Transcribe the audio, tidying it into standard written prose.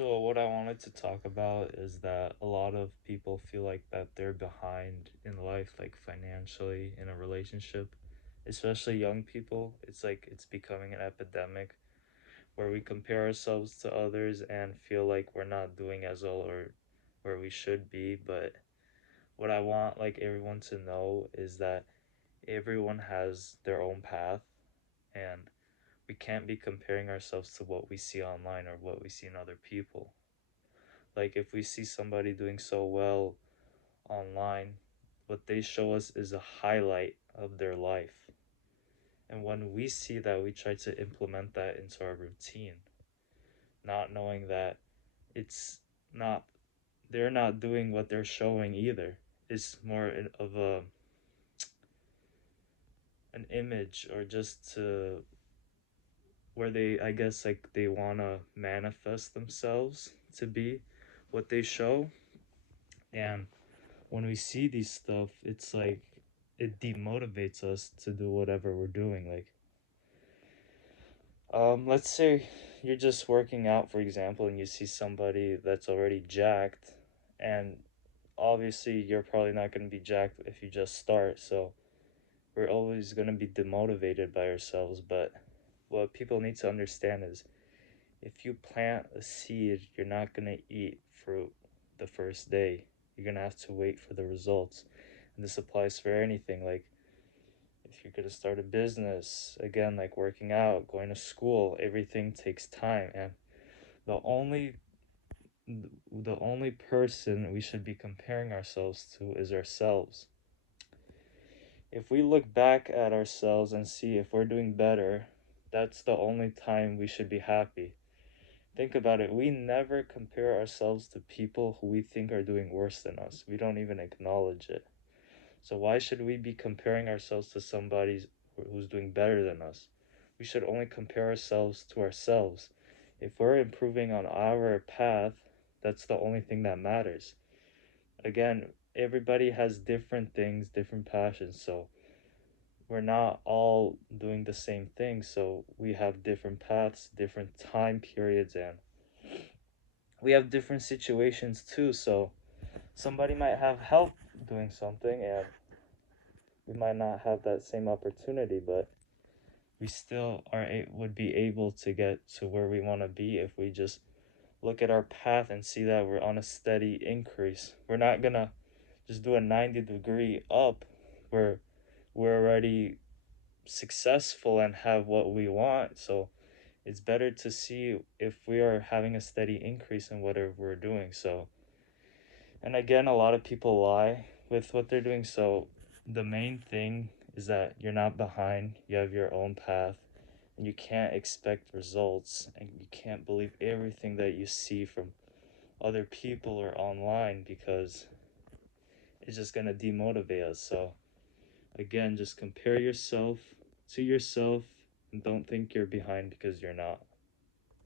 So what I wanted to talk about is that a lot of people feel like that they're behind in life, like financially in a relationship, especially young people. It's like it's becoming an epidemic where we compare ourselves to others and feel like we're not doing as well or where we should be. But what I want like everyone to know is that everyone has their own path, and we can't be comparing ourselves to what we see online or what we see in other people. Like if we see somebody doing so well online, what they show us is a highlight of their life. And when we see that, we try to implement that into our routine, not knowing that it's not, they're not doing what they're showing either. It's more of an image, or just to where they, I guess, like they want to manifest themselves to be what they show. And when we see these stuff, it's like it demotivates us to do whatever we're doing. Like, let's say you're just working out, for example, and you see somebody that's already jacked, and obviously you're probably not going to be jacked if you just start. So we're always going to be demotivated by ourselves. But what people need to understand is if you plant a seed, you're not going to eat fruit the first day. You're going to have to wait for the results. And this applies for anything. Like if you're going to start a business, again, like working out, going to school, everything takes time. And the only the only person we should be comparing ourselves to is ourselves. If we look back at ourselves and see if we're doing better, that's the only time we should be happy. Think about it. We never compare ourselves to people who we think are doing worse than us. We don't even acknowledge it. So why should we be comparing ourselves to somebody who's doing better than us? We should only compare ourselves to ourselves. If we're improving on our path, that's the only thing that matters. Again, everybody has different things, different passions, so we're not all doing the same thing. So we have different paths, different time periods, and we have different situations too. So somebody might have help doing something, and we might not have that same opportunity, but we still would be able to get to where we want to be if we just look at our path and see that we're on a steady increase. We're not gonna just do a 90-degree up where we're already successful and have what we want. So it's better to see if we are having a steady increase in whatever we're doing. So, and again, a lot of people lie with what they're doing. So the main thing is that you're not behind, you have your own path, and you can't expect results, and you can't believe everything that you see from other people or online, because it's just going to demotivate us. So again, just compare yourself to yourself and don't think you're behind, because you're not.